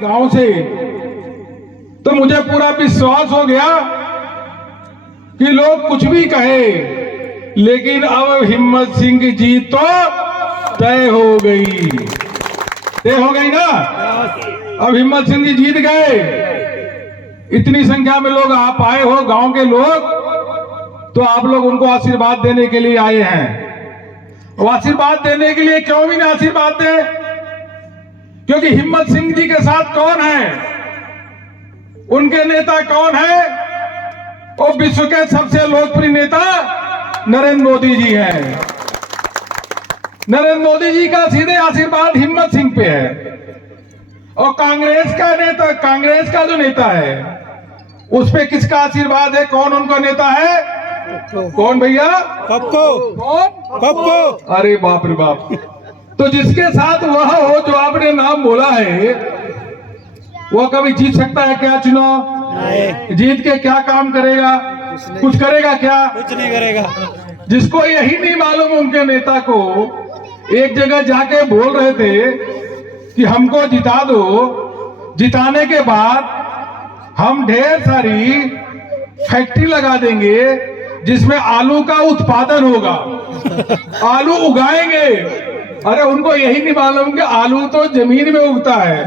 गांव से, तो मुझे पूरा विश्वास हो गया कि लोग कुछ भी कहे, लेकिन अब हिम्मत सिंह की जीत तो तय हो गई ना। अब हिम्मत सिंह जी जीत गए। इतनी संख्या में लोग आप आए हो, गांव के लोग, तो आप लोग उनको आशीर्वाद देने के लिए आए हैं। और आशीर्वाद देने के लिए क्यों भी ना आशीर्वाद दें, क्योंकि हिम्मत सिंह जी के साथ कौन है, उनके नेता कौन है? वो विश्व के सबसे लोकप्रिय नेता नरेंद्र मोदी जी हैं। नरेंद्र मोदी जी का सीधे आशीर्वाद हिम्मत सिंह पे है। और कांग्रेस का जो नेता है, उस पे किसका आशीर्वाद है? कौन उनका नेता है? कौन भैया? पप्पू। अरे बाप रे बाप। तो जिसके साथ वह हो जो आपने नाम बोला है, वह कभी जीत सकता है क्या चुनाव? जीत के क्या काम करेगा? कुछ करेगा क्या? कुछ नहीं करेगा। जिसको यही नहीं मालूम, उनके नेता को एक जगह जाके बोल रहे थे कि हमको जिता दो, जिताने के बाद हम ढेर सारी फैक्ट्री लगा देंगे जिसमें आलू का उत्पादन होगा, आलू उगाएंगे। अरे उनको यही नहीं मालूम कि आलू तो जमीन में उगता है,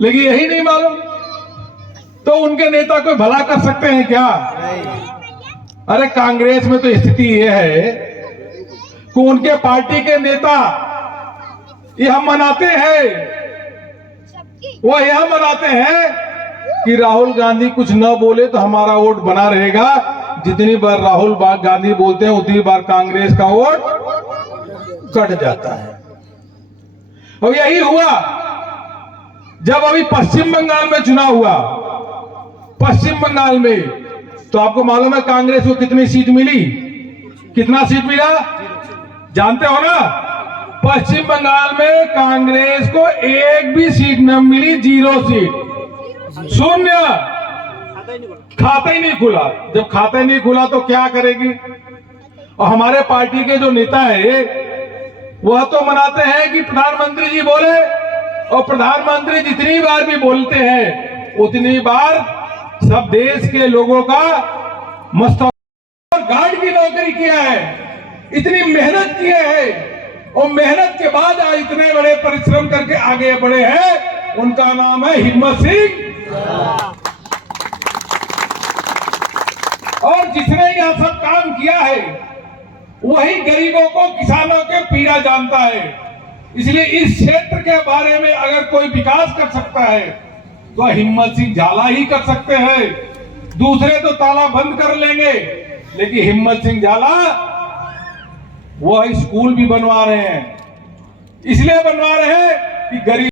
लेकिन यही नहीं मालूम। तो उनके नेता कोई भला कर सकते हैं क्या? अरे कांग्रेस में तो स्थिति यह है कि उनके पार्टी के नेता यह मनाते हैं, वो यह मनाते हैं कि राहुल गांधी कुछ न बोले तो हमारा वोट बना रहेगा। जितनी बार राहुल गांधी बोलते हैं, उतनी बार कांग्रेस का वोट कट जाता है। और यही हुआ जब अभी पश्चिम बंगाल में चुनाव हुआ। पश्चिम बंगाल में तो आपको मालूम है कांग्रेस को कितनी सीट मिली? कितना सीट मिला जानते हो ना? पश्चिम बंगाल में कांग्रेस को एक भी सीट न मिली, 0 सीट, शून्य। खाता ही नहीं खुला। जब खाता ही नहीं खुला तो क्या करेगी? और हमारे पार्टी के जो नेता है वह तो मनाते हैं कि प्रधानमंत्री जी बोले, और प्रधानमंत्री जितनी बार भी बोलते हैं उतनी बार सब देश के लोगों का मस्तक गार्ड की नौकरी किया है, इतनी मेहनत किए हैं, और मेहनत के बाद आज इतने बड़े परिश्रम करके आगे बढ़े हैं। उनका नाम है हिम्मत सिंह। और जिसने यह सब काम किया है वही गरीबों को, किसानों के पीड़ा जानता है। इसलिए इस क्षेत्र के बारे में अगर कोई विकास कर सकता है तो हिम्मत सिंह झाला ही कर सकते हैं। दूसरे तो ताला बंद कर लेंगे, लेकिन हिम्मत सिंह झाला वह स्कूल भी बनवा रहे हैं। इसलिए बनवा रहे हैं कि गरीब,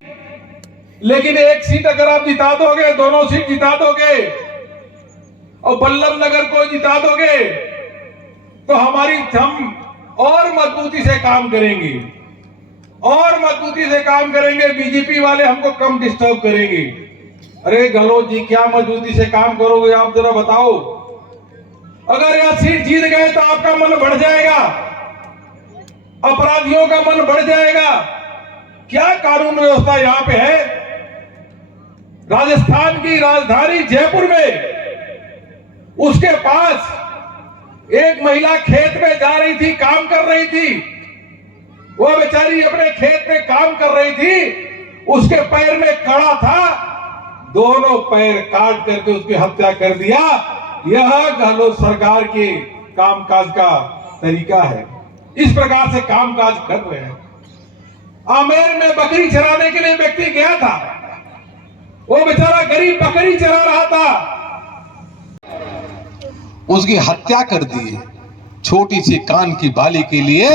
लेकिन एक सीट अगर आप जिता दोगे, दोनों सीट जिता दोगे और बल्लभ नगर को जिता दोगे, तो हम और मजबूती से काम करेंगे, और मजबूती से काम करेंगे। बीजेपी वाले हमको कम डिस्टर्ब करेंगे। अरे गहलोत जी, क्या मजबूती से काम करोगे आप जरा बताओ? अगर यह सीट जीत गए तो आपका मन बढ़ जाएगा, अपराधियों का मन बढ़ जाएगा। क्या कानून व्यवस्था यहां पे है? राजस्थान की राजधानी जयपुर में उसके पास एक महिला खेत में जा रही थी, काम कर रही थी। वो बेचारी अपने खेत में काम कर रही थी, उसके पैर में कड़ा था, दोनों पैर काट करके उसकी हत्या कर दिया। यह गहलोत सरकार के कामकाज का तरीका है। इस प्रकार से कामकाज कर रहे हैं। आमेर में बकरी चराने के लिए व्यक्ति गया था, वो बेचारा गरीब बकरी चरा रहा था, उसकी हत्या कर दी छोटी सी कान की बाली के लिए।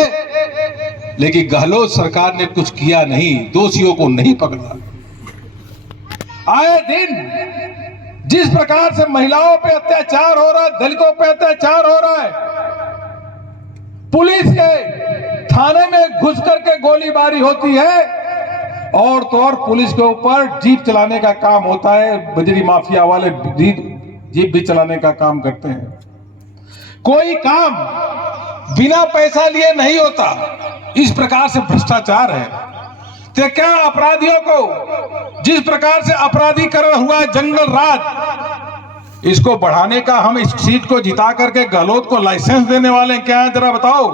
लेकिन गहलोत सरकार ने कुछ किया नहीं, दोषियों को नहीं पकड़ा। आए दिन जिस प्रकार से महिलाओं पे अत्याचार हो रहा है, दलितों पे अत्याचार हो रहा है, पुलिस के थाने में घुस करके गोलीबारी होती है, और तो और पुलिस के ऊपर जीप चलाने का काम होता है। बजरी माफिया वाले जीप भी चलाने का काम करते हैं। कोई काम बिना पैसा लिए नहीं होता। इस प्रकार से भ्रष्टाचार है। तो क्या अपराधियों को जिस प्रकार से अपराधीकरण हुआ है, जंगल राज, इसको बढ़ाने का हम इस सीट को जिता करके गहलोत को लाइसेंस देने वाले हैं क्या है? जरा बताओ,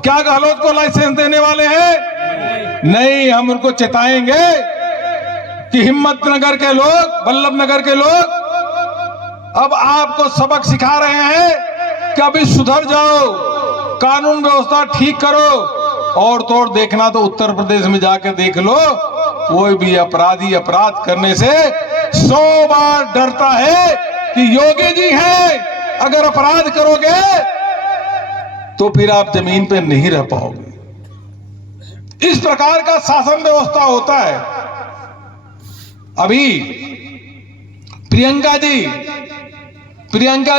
क्या गहलोत को लाइसेंस देने वाले हैं? नहीं, हम उनको चेताएंगे कि हिम्मतनगर के लोग, बल्लभनगर के लोग अब आपको सबक सिखा रहे हैं कि अभी सुधर जाओ, कानून व्यवस्था ठीक करो। और तोड़ देखना तो उत्तर प्रदेश में जाकर देख लो, कोई भी अपराधी अपराध करने से 100 बार डरता है कि योगी जी हैं, अगर अपराध करोगे तो फिर आप जमीन पे नहीं रह पाओगे। इस प्रकार का शासन व्यवस्था होता है। अभी प्रियंका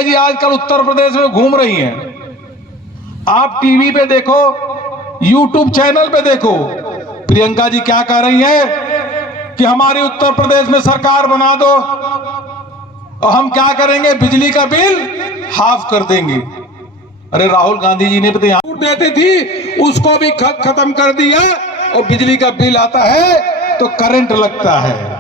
जी आजकल उत्तर प्रदेश में घूम रही हैं। आप टीवी पे देखो, यूट्यूब चैनल पे देखो, प्रियंका जी क्या कह रही है कि हमारे उत्तर प्रदेश में सरकार बना दो और हम क्या करेंगे, बिजली का बिल हाफ कर देंगे। अरे राहुल गांधी जी ने छूट देती थी, उसको भी खत्म कर दिया और बिजली का बिल आता है तो करंट लगता है।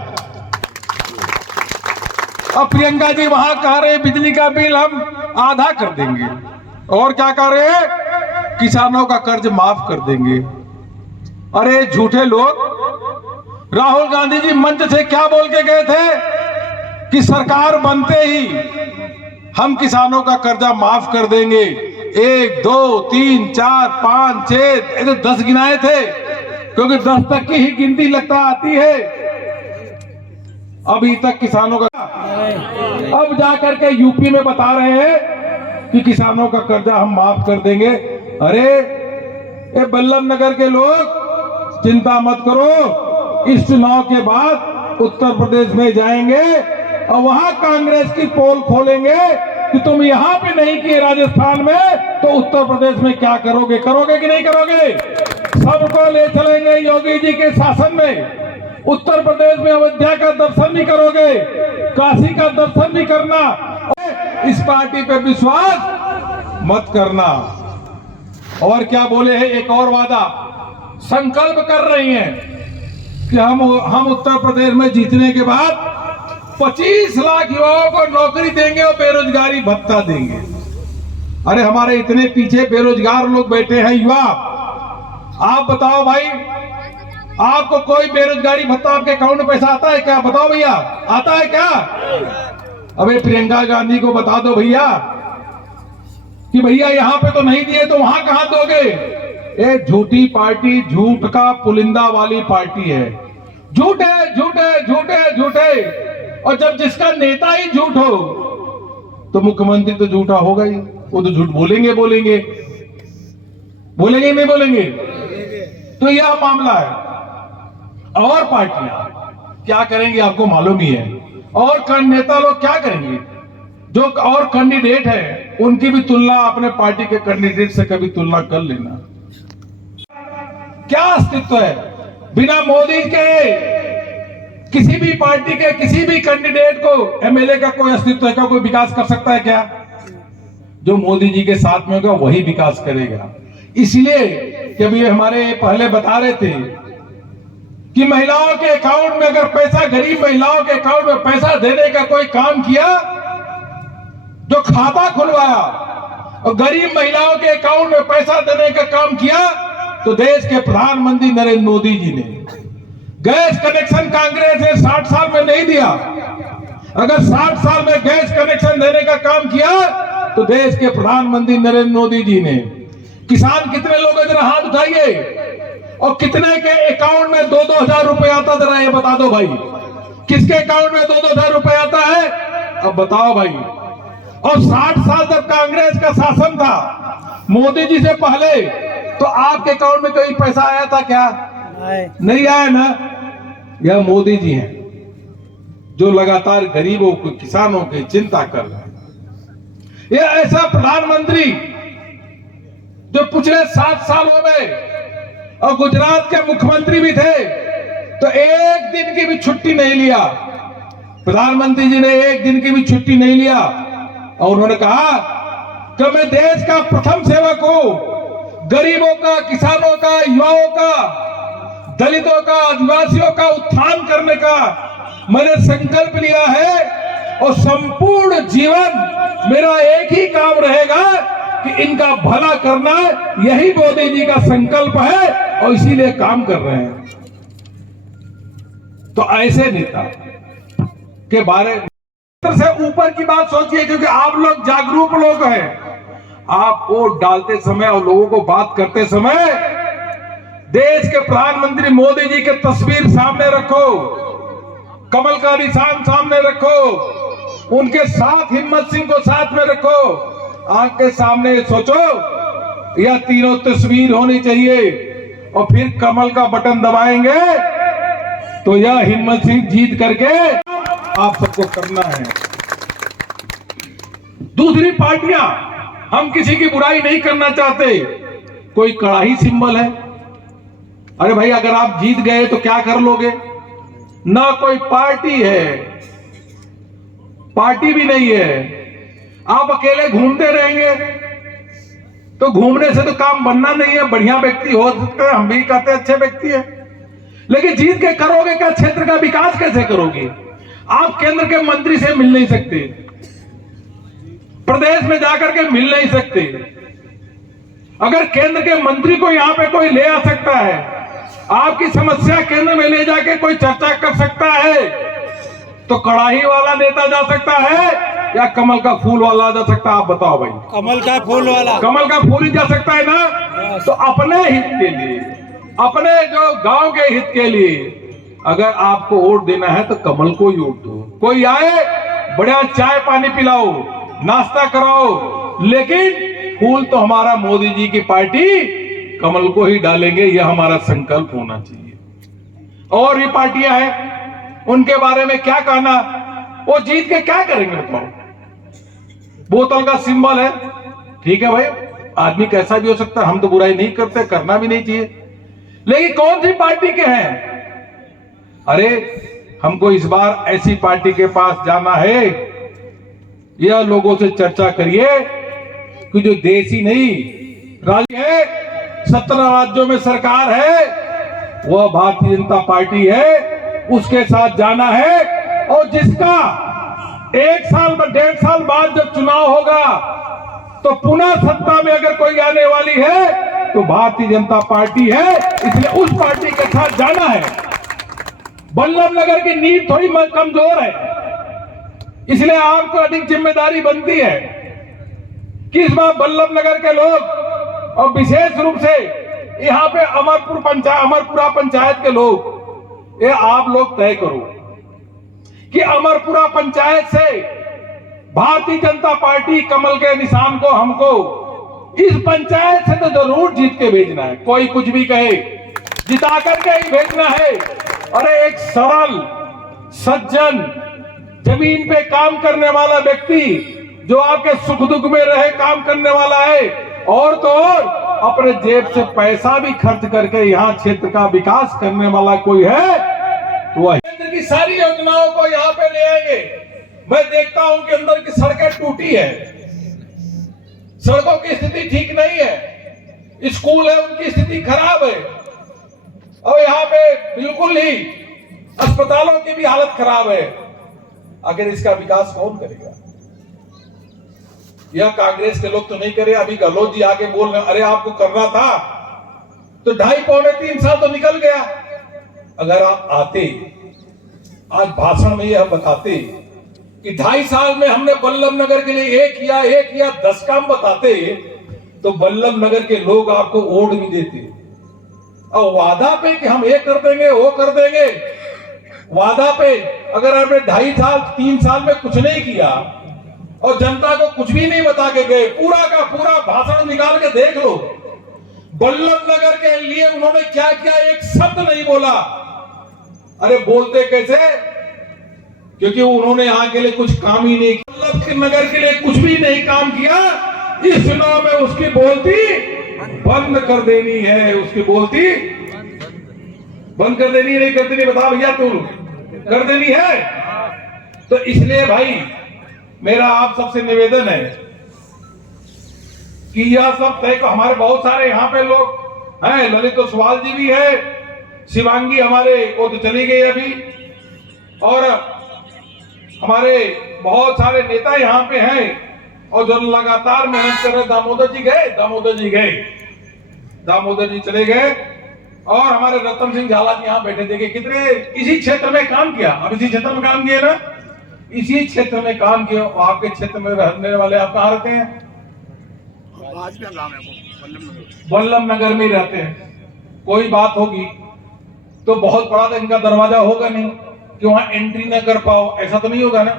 अब प्रियंका जी वहां कह रहे बिजली का बिल हम आधा कर देंगे, और क्या कह रहे हैं, किसानों का कर्ज माफ कर देंगे। अरे झूठे लोग, राहुल गांधी जी मंच से क्या बोल के गए थे कि सरकार बनते ही हम किसानों का कर्जा माफ कर देंगे। 1 2 3 4 5 6 10 गिनाए थे, क्योंकि 10 तक की ही गिनती लगता आती है। अभी तक किसानों का, अब जाकर के यूपी में बता रहे हैं कि किसानों का कर्जा हम माफ कर देंगे। अरे ये बल्लभनगर के लोग, चिंता मत करो, इस चुनाव के बाद उत्तर प्रदेश में जाएंगे और वहां कांग्रेस की पोल खोलेंगे कि तुम यहां पे नहीं किए राजस्थान में, तो उत्तर प्रदेश में क्या करोगे? करोगे कि नहीं करोगे? सबको ले चलेंगे योगी जी के शासन में। उत्तर प्रदेश में अयोध्या का दर्शन भी करोगे, काशी का दर्शन भी करना। इस पार्टी पे विश्वास मत करना। और क्या बोले हैं, एक और वादा, संकल्प कर रही हैं कि हम उत्तर प्रदेश में जीतने के बाद 25 लाख युवाओं को नौकरी देंगे और बेरोजगारी भत्ता देंगे। अरे हमारे इतने पीछे बेरोजगार लोग बैठे हैं, युवा, आप बताओ भाई, आपको कोई बेरोजगारी भत्ता आपके अकाउंट में पैसा आता है क्या? बताओ भैया, आता है क्या? अबे प्रियंका गांधी को बता दो भैया कि भैया यहां पे तो नहीं दिए तो वहां कहां दोगे? ये झूठी पार्टी, झूठ का पुलिंदा वाली पार्टी है। झूठे झूठे झूठे झूठे, और जब जिसका नेता ही झूठ हो तो मुख्यमंत्री तो झूठा होगा ही, वो तो झूठ बोलेंगे बोलेंगे नहीं बोलेंगे? तो यह मामला है। और पार्टियां क्या करेंगी आपको मालूम ही है, और नेता लोग क्या करेंगे, जो और कैंडिडेट है उनकी भी तुलना अपने पार्टी के कैंडिडेट से कभी तुलना कर लेना। क्या अस्तित्व है बिना मोदी के? किसी भी पार्टी के किसी भी कैंडिडेट को एमएलए का कोई अस्तित्व है क्या? कोई विकास कर सकता है क्या? जो मोदी जी के साथ में होगा वही विकास करेगा। इसलिए जब ये हमारे पहले बता रहे थे कि महिलाओं के अकाउंट में अगर पैसा, गरीब महिलाओं के अकाउंट में पैसा देने का कोई काम किया, जो खाता खुलवाया और गरीब महिलाओं के अकाउंट में पैसा देने का काम किया, तो देश के प्रधानमंत्री नरेंद्र मोदी जी ने। गैस कनेक्शन कांग्रेस ने 60 साल में नहीं दिया। अगर 60 साल में गैस कनेक्शन देने का काम किया तो देश के प्रधानमंत्री नरेंद्र मोदी जी ने। किसान कितने लोग हैं, जरा हाथ उठाइए, और कितने के अकाउंट में 2-2 हजार रुपए आता, जरा ये बता दो भाई। किसके अकाउंट में 2-2 हजार रुपए आता है? अब बताओ भाई। और 60 साल जब कांग्रेस का शासन था मोदी जी से पहले, तो आपके अकाउंट में कोई पैसा आया था क्या? नहीं आया ना। यह मोदी जी हैं जो लगातार गरीबों को, किसानों की चिंता कर रहे हैं। यह ऐसा प्रधानमंत्री जो पिछले 7 सालों में और गुजरात के मुख्यमंत्री भी थे, तो एक दिन की भी छुट्टी नहीं लिया। प्रधानमंत्री जी ने एक दिन की भी छुट्टी नहीं लिया और उन्होंने कहा कि मैं देश का प्रथम सेवक हूं, गरीबों का, किसानों का, युवाओं का, दलितों का, आदिवासियों का उत्थान करने का मैंने संकल्प लिया है और संपूर्ण जीवन मेरा एक ही काम रहेगा कि इनका भला करना। यही मोदी जी का संकल्प है और इसीलिए काम कर रहे हैं। तो ऐसे नेता के बारे में से ऊपर की बात सोचिए, क्योंकि आप लोग जागरूक लोग हैं। आप वोट डालते समय और लोगों को बात करते समय देश के प्रधानमंत्री मोदी जी की तस्वीर सामने रखो, कमल का निशान सामने रखो, उनके साथ हिम्मत सिंह को साथ में रखो, आंख के सामने सोचो यह तीनों तस्वीर होनी चाहिए और फिर कमल का बटन दबाएंगे तो यह हिम्मत सिंह जीत करके आप सबको करना है। दूसरी पार्टियां, हम किसी की बुराई नहीं करना चाहते, कोई कड़ाही सिंबल है। अरे भाई, अगर आप जीत गए तो क्या कर लोगे? ना कोई पार्टी है, पार्टी भी नहीं है, आप अकेले घूमते रहेंगे तो घूमने से तो काम बनना नहीं है। बढ़िया व्यक्ति हो सकते हैं, हम भी कहते हैं अच्छे व्यक्ति है, लेकिन जीत के करोगे क्या? क्षेत्र का विकास कैसे करोगे? आप केंद्र के मंत्री से मिल नहीं सकते, प्रदेश में जाकर के मिल नहीं सकते। अगर केंद्र के मंत्री को यहां पे कोई ले आ सकता है, आपकी समस्या केंद्र में ले जाके कोई चर्चा कर सकता है, तो कड़ाही वाला नेता जा सकता है या कमल का फूल वाला जा सकता है? आप बताओ भाई। कमल का फूल वाला, कमल का फूल ही जा सकता है ना। तो अपने हित के लिए, अपने जो गांव के हित के लिए अगर आपको वोट देना है तो कमल को ही वोट दो। कोई आए, बढ़िया चाय पानी पिलाओ, नाश्ता कराओ, लेकिन फूल तो हमारा मोदी जी की पार्टी कमल को ही डालेंगे, यह हमारा संकल्प होना चाहिए। और भी पार्टियां हैं, उनके बारे में क्या कहना? वो जीत के क्या करेंगे बताओ? बोतल का सिंबल है, ठीक है भाई, आदमी कैसा भी हो सकता है, हम तो बुराई नहीं करते, करना भी नहीं चाहिए, लेकिन कौन सी पार्टी के हैं? अरे हमको इस बार ऐसी पार्टी के पास जाना है, यह लोगों से चर्चा करिए कि जो देशी नहीं राज्य है, 17 राज्यों में सरकार है, वह भारतीय जनता पार्टी है, उसके साथ जाना है। और जिसका 1 साल में 1.5 साल बाद जब चुनाव होगा तो पुनः सत्ता में अगर कोई आने वाली है तो भारतीय जनता पार्टी है, इसलिए उस पार्टी के साथ जाना है। बल्लभ नगर की नींव थोड़ी कमजोर है, इसलिए आपको अधिक जिम्मेदारी बनती है कि इस बार बल्लभ नगर के लोग और विशेष रूप से यहाँ पे अमरपुरा पंचायत के लोग, ये आप लोग तय करो कि अमरपुरा पंचायत से भारतीय जनता पार्टी कमल के निशान को हमको इस पंचायत से तो जरूर जीत के भेजना है। कोई कुछ भी कहे, जिता करके ही भेजना है। अरे एक सरल सज्जन, जमीन पे काम करने वाला व्यक्ति, जो आपके सुख दुख में रहे काम करने वाला है, और तो और अपने जेब से पैसा भी खर्च करके यहाँ क्षेत्र का विकास करने वाला कोई है तो वह केंद्र की सारी योजनाओं को यहाँ पे ले आएंगे। मैं देखता हूं कि अंदर की सड़कें टूटी है, सड़कों की स्थिति ठीक नहीं है, स्कूल है उनकी स्थिति खराब है, और यहाँ पे बिल्कुल ही अस्पतालों की भी हालत खराब है। आखिर इसका विकास कौन करेगा? यह कांग्रेस के लोग तो नहीं करे। अभी गहलोत जी आके बोल रहे, अरे आपको करना था तो 2.5-3 साल तो निकल गया। अगर आप आते आज भाषण में यह बताते कि 2.5 साल में हमने बल्लभ नगर के लिए एक या 10 काम बताते, तो बल्लभ नगर के लोग आपको वोट भी देते। और वादा पे कि हम ये कर देंगे वो कर देंगे, वादा पे अगर आपने 2.5 साल 3 साल में कुछ नहीं किया और जनता को कुछ भी नहीं बता के गए, पूरा का पूरा भाषण निकाल के देख लो, बल्लभ नगर के लिए उन्होंने क्या किया, एक शब्द नहीं बोला। अरे बोलते कैसे? क्योंकि उन्होंने यहाँ के लिए कुछ काम ही नहीं किया, बल्लभ नगर के लिए कुछ भी नहीं काम किया। इस चुनाव में उसकी बोलती बंद कर देनी है, उसकी बोलती बंद कर देनी, नहीं कर देनी? बता भैया, तू कर देनी है। तो इसलिए भाई मेरा आप सबसे निवेदन है कि यह सब तय को, हमारे बहुत सारे यहाँ पे लोग हैं, ललित ओसवाल जी भी है, शिवांगी हमारे वो तो चली गई अभी, और हमारे बहुत सारे नेता यहाँ पे हैं और जो लगातार मेहनत कर रहे। दामोदर जी चले गए, और हमारे रतन सिंह झाला जी यहाँ बैठे। देखिए कितने इसी क्षेत्र में काम किया। अब इसी क्षेत्र में काम किया ना, इसी क्षेत्र में काम किया। आपके क्षेत्र में रहने वाले आप कहाँ रहते हैं? वल्लभ नगर में रहते हैं। कोई बात होगी तो बहुत बड़ा तो इनका दरवाजा होगा नहीं कि वहां एंट्री ना कर पाओ, ऐसा तो नहीं होगा ना?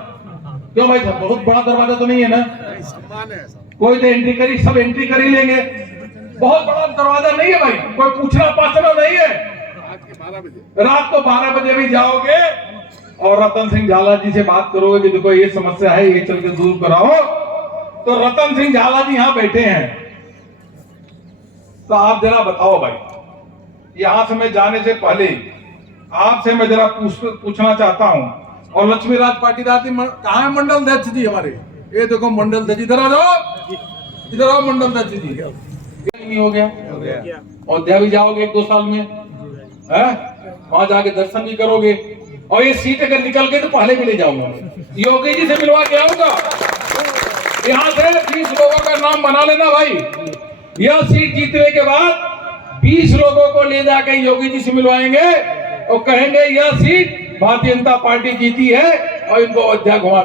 क्यों भाई, बहुत बड़ा दरवाजा तो नहीं है ना? कोई तो एंट्री करी, सब एंट्री कर ही लेंगे। बहुत बड़ा दरवाजा नहीं है भाई, कोई पूछना पाछना नहीं है। रात को 12 बजे भी जाओगे और रतन सिंह झाला जी से बात करोगे कि देखो ये समस्या है, ये चल के दूर कराओ, तो रतन सिंह झाला जी यहाँ बैठे हैं। तो आप जरा बताओ भाई, यहां से मैं जाने से पहले आपसे मैं जरा पूछना चाहता हूं। और लक्ष्मी राज पाटीदार जी कहाँ है? मंडल अध्यक्ष जी हमारे, ये देखो मंडल अध्यक्ष, इधर आ जाओ, इधर आओ मंडल अध्यक्ष जी। नहीं हो गया? अयोध्या भी जाओगे 1-2 साल में, है वहां जाके दर्शन भी करोगे। और ये सीट अगर निकल गई तो पहले भी ले जाऊंगा, योगी जी से मिलवा के आऊंगा। यहाँ से 20 लोगों का नाम बना लेना भाई। यह सीट जीतने के बाद 20 लोगों को ले जाके योगी जी से मिलवाएंगे और कहेंगे यह सीट भारतीय जनता पार्टी जीती है और इनको अयोध्या घुमा